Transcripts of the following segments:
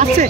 আসছে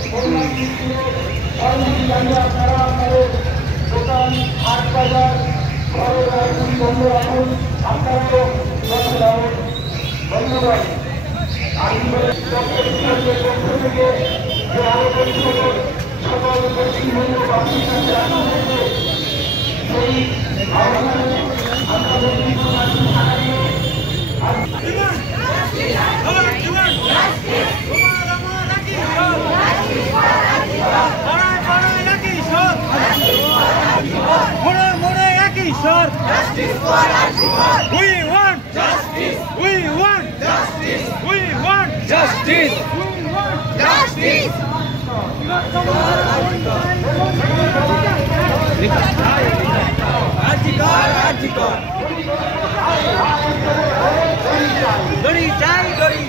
Justice for Arjun. We want justice. We want justice. We want justice. We want justice. Arjun. Dori jai dori.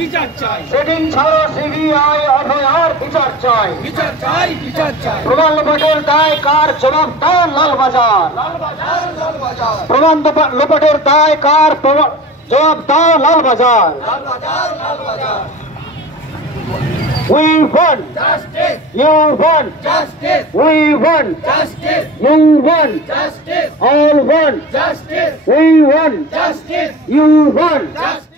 বিচার চাই সেদিন ছাড়ো CBI অভয়ার বিচার চাই বিচার চাই বিচার চাই প্রমাণ লোপাটের দায় কার জবাব দাও লালবাজার প্রমাণ লোপাটের দায় কার জবাব দাও Lalbazar We want justice. You want justice. We want justice. You want justice. All want justice. We want justice. You want justice.